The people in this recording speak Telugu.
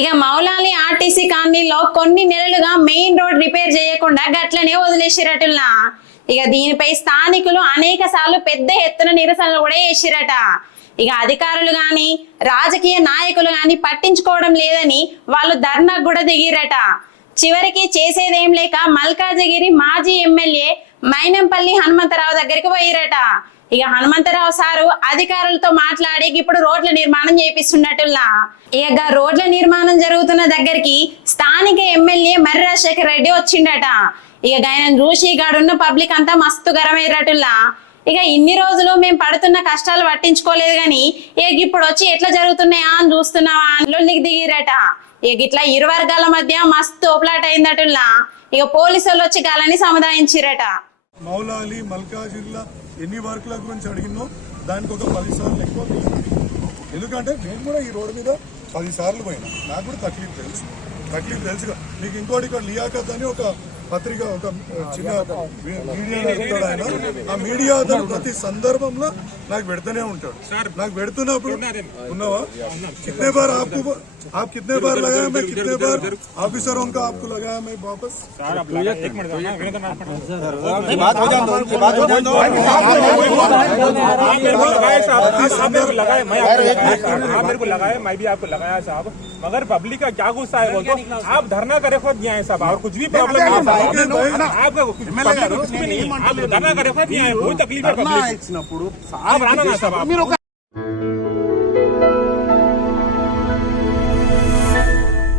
ఇక మౌలాలి ఆర్టీసీ కాలనీలో కొన్ని నెలలుగా మెయిన్ రోడ్ రిపేర్ చేయకుండా గట్లనే వదిలేసిరటుల్లా ఇక దీనిపై స్థానికులు అనేక సార్లు పెద్ద ఎత్తున నిరసనలు కూడా చేసిరట. ఇక అధికారులు గాని రాజకీయ నాయకులు గాని పట్టించుకోవడం లేదని వాళ్ళు ధర్నాకు కూడా దిగిరట. చివరికి చేసేదేం లేక మల్కాజగిరి మాజీ ఎమ్మెల్యే మైనంపల్లి హనుమంతరావు దగ్గరికి పోయిరట. ఇక హనుమంతరావు సారు అధికారులతో మాట్లాడి ఇప్పుడు రోడ్ల నిర్మాణం చేపిస్తున్నట్టులా ఇక రోడ్ల నిర్మాణం జరుగుతున్న దగ్గరికి స్థానిక ఎమ్మెల్యే మర్రి రాజశేఖర రెడ్డి వచ్చిండట. ఇక ఆయన చూసి గాడున్న పబ్లిక్ అంతా మస్తు గరమయ్యేటట్టులా ఇక ఇన్ని రోజులు మేము పడుతున్న కష్టాలు పట్టించుకోలేదు గాని ఇక ఇప్పుడు వచ్చి ఎట్లా జరుగుతున్నాయా అని చూస్తున్నావా అని దిగిరట. ఇక ఇట్లా ఇరు వర్గాల మధ్య మస్తు ఓపులాట అయిందటుల్లా ఇక పోలీసు వాళ్ళు వచ్చి గాలని సముదాయించిరట. మౌలాలి మల్కాజిల్లా ఎన్ని వర్క్ల గురించి అడిగినో దానికి ఒక పది సార్లు ఎక్కువ ఎందుకంటే నేను కూడా ఈ రోడ్డు మీద పది సార్లు పోయినా. నాకు కూడా తక్లీఫ్ తెలుసు. తక్లీఫ్ తెలుసు మీకు ఇంకోటి ఇక్కడ లియాఖత్ అని ఒక పత్రిక ఒక చిన్న మీడియా ఆ మీడియా అతను ప్రతి సందర్భంలో कितने बार आपको आप कितने बार लगाया? मैं कितने बार ऑफिसरों का आपको लगाया मैं वापस? मगर पब्लिक का क्या गुस्सा है बोलते आप धरना करे खुद नहीं आए साहब और कुछ भी प्रॉब्लम आपका कुछ भी नहीं आप धरना करे खुद नहीं। आए तकलीफ़ है రానా సార్ మీరు